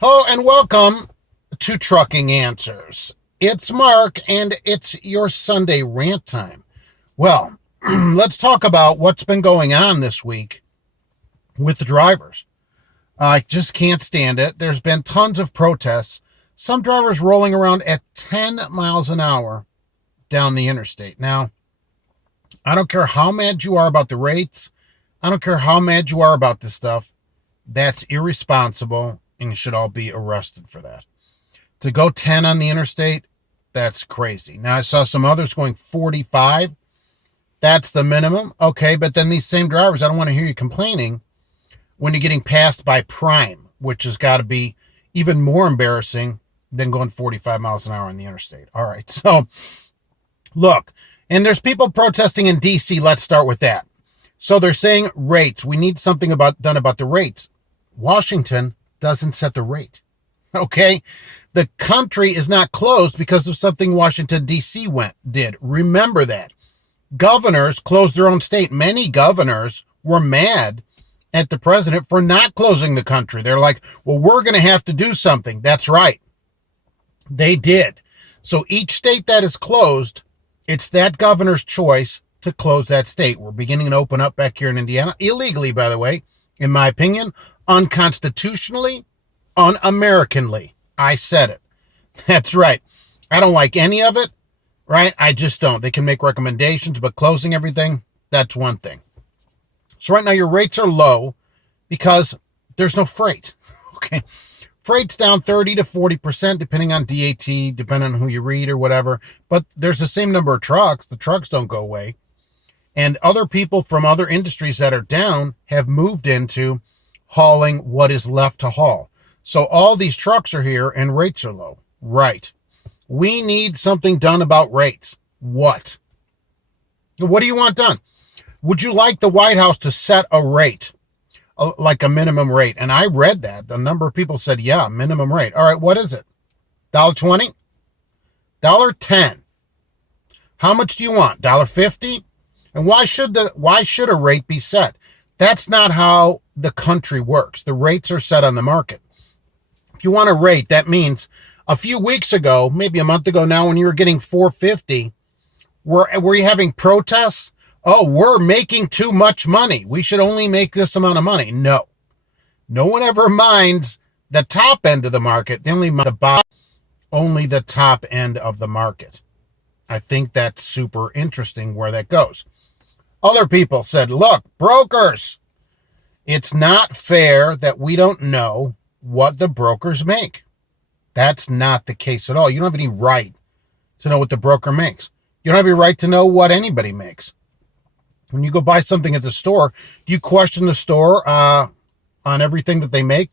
Hello and welcome to Trucking Answers. It's Mark and it's your Sunday rant time. Well, let's talk about what's been going on this week with the drivers. I just can't stand it. There's been tons of protests. Some drivers rolling around at 10 miles an hour down the interstate. Now, I don't care how mad you are about the rates. I don't care how mad you are about this stuff. That's irresponsible, and you should all be arrested for that. To go 10 on the interstate, that's crazy. Now, I saw some others going 45. That's the minimum. Okay, but then these same drivers, I don't want to hear you complaining when you're getting passed by Prime, which has got to be even more embarrassing than going 45 miles an hour on the interstate. All right, so look, and there's people protesting in D.C. Let's start with that. So they're saying rates. We need something done about the rates. Washington doesn't set the rate. Okay? The country is not closed because of something Washington, D.C. did. Remember that. Governors closed their own state. Many governors were mad at the president for not closing the country. They're like, well, we're going to have to do something. That's right. They did. So each state that is closed, it's that governor's choice to close that state. We're beginning to open up back here in Indiana, illegally, by the way, in my opinion, unconstitutionally, un-Americanly. I said it. That's right. I don't like any of it, right? I just don't. They can make recommendations, but closing everything, that's one thing. So right now your rates are low because there's no freight. Okay. Freight's down 30 to 40%, depending on DAT, depending on who you read or whatever. But there's the same number of trucks. The trucks don't go away. And other people from other industries that are down have moved into hauling what is left to haul. So all these trucks are here and rates are low. Right. We need something done about rates. What? What do you want done? Would you like the White House to set a rate, like a minimum rate? And I read that. The number of people said, yeah, minimum rate. All right, what is it? $1.20? $1.10? How much do you want? $1.50? And why should a rate be set? That's not how the country works. The rates are set on the market. If you want a rate, that means a few weeks ago, maybe a month ago now, when you were getting $4.50, were you having protests? Oh, we're making too much money. We should only make this amount of money. No. No one ever minds the top end of the market. They only mind the bottom, only the top end of the market. I think that's super interesting where that goes. Other people said, look, brokers, it's not fair that we don't know what the brokers make. That's not the case at all. You don't have any right to know what the broker makes. You don't have any right to know what anybody makes. When you go buy something at the store, do you question the store on everything that they make?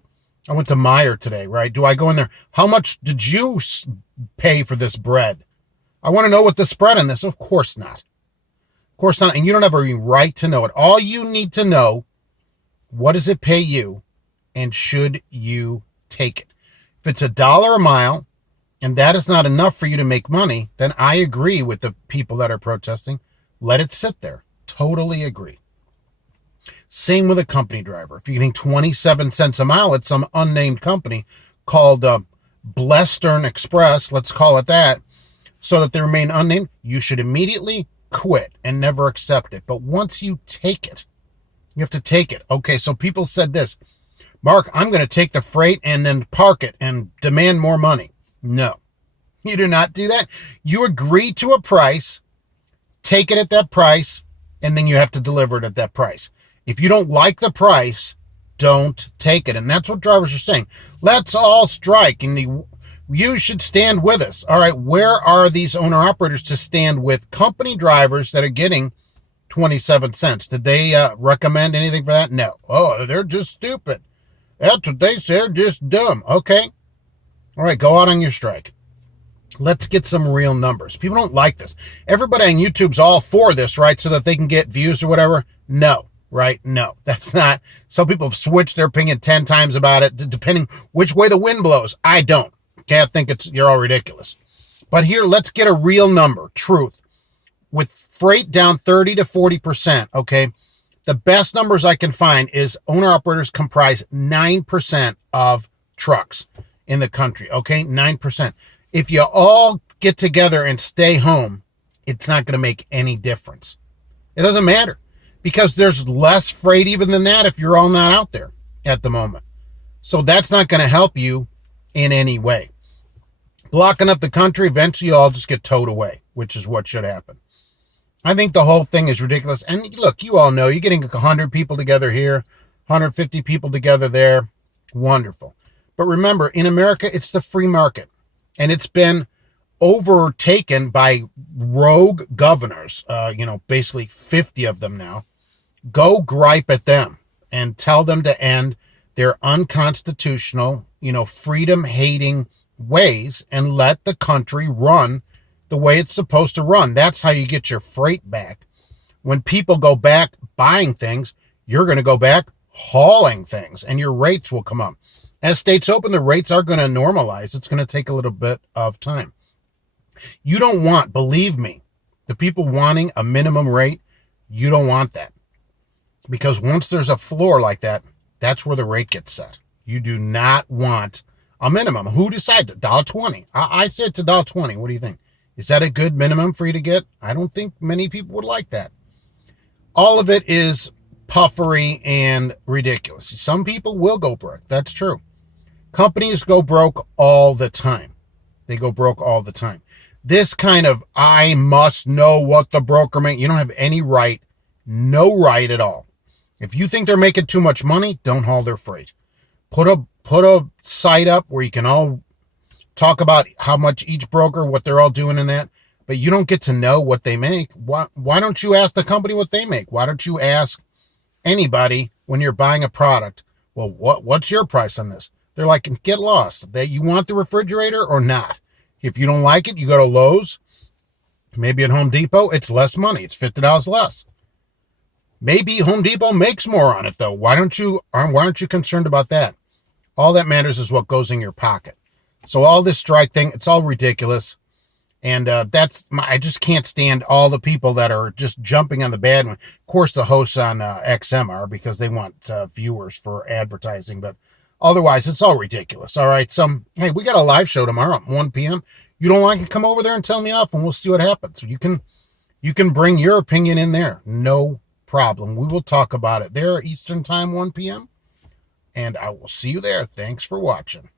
I went to Meijer today, right? Do I go in there? How much did you pay for this bread? I want to know what the spread on this. Of course not. Of course not. And you don't have a right to know it. All you need to know, what does it pay you and should you take it? If it's $1 a mile and that is not enough for you to make money, then I agree with the people that are protesting. Let it sit there. Totally agree. Same with a company driver. If you're getting 27 cents a mile at some unnamed company called Blestern Express, let's call it that, so that they remain unnamed, you should immediately quit and never accept it. But once you take it, you have to take it. Okay, so people said this, Mark, I'm going to take the freight and then park it and demand more money. No, you do not do that. You agree to a price, take it at that price, and then you have to deliver it at that price. If you don't like the price, don't take it. And that's what drivers are saying. Let's all strike, and you should stand with us. All right, where are these owner-operators to stand with company drivers that are getting 27 cents? Did they recommend anything for that? No. Oh, they're just stupid. That's what they said, just dumb. Okay. All right, go out on your strike. Let's get some real numbers. People don't like this. Everybody on YouTube's all for this, right? So that they can get views or whatever. No, right? No, that's not. Some people have switched their opinion 10 times about it, depending which way the wind blows. I don't. Okay, I think you're all ridiculous. But here, let's get a real number. Truth. With freight down 30 to 40%, okay? The best numbers I can find is owner-operators comprise 9% of trucks in the country, okay? 9%. If you all get together and stay home, it's not going to make any difference. It doesn't matter because there's less freight even than that if you're all not out there at the moment. So that's not going to help you in any way. Blocking up the country, eventually you'll all just get towed away, which is what should happen. I think the whole thing is ridiculous. And look, you all know you're getting 100 people together here, 150 people together there. Wonderful. But remember, in America, it's the free market. And it's been overtaken by rogue governors, basically 50 of them now. Go gripe at them and tell them to end their unconstitutional, freedom-hating ways and let the country run the way it's supposed to run. That's how you get your freight back. When people go back buying things, you're going to go back hauling things and your rates will come up. As states open, the rates are going to normalize. It's going to take a little bit of time. You don't want, believe me, the people wanting a minimum rate, you don't want that. Because once there's a floor like that, that's where the rate gets set. You do not want a minimum. Who decides? $1.20. I said it's $1.20. What do you think? Is that a good minimum for you to get? I don't think many people would like that. All of it is puffery and ridiculous. Some people will go broke. That's true. Companies go broke all the time. They go broke all the time. This kind of, I must know what the broker makes. You don't have any right, no right at all. If you think they're making too much money, don't haul their freight. Put a site up where you can all talk about how much each broker, what they're all doing in that, but you don't get to know what they make. Why don't you ask the company what they make? Why don't you ask anybody when you're buying a product, well, what's your price on this? They're like, get lost. That you want the refrigerator or not? If you don't like it, you go to Lowe's, maybe at Home Depot, it's less money. It's $50 less. Maybe Home Depot makes more on it though. Why aren't you concerned about that? All that matters is what goes in your pocket. So all this strike thing, it's all ridiculous. And I just can't stand all the people that are just jumping on the bad one. Of course, the hosts on XM are because they want viewers for advertising. But otherwise, it's all ridiculous. All right. Hey, we got a live show tomorrow at 1 p.m. You don't like it, come over there and tell me off and we'll see what happens. So you can bring your opinion in there. No problem. We will talk about it there Eastern time, 1 p.m. And I will see you there. Thanks for watching.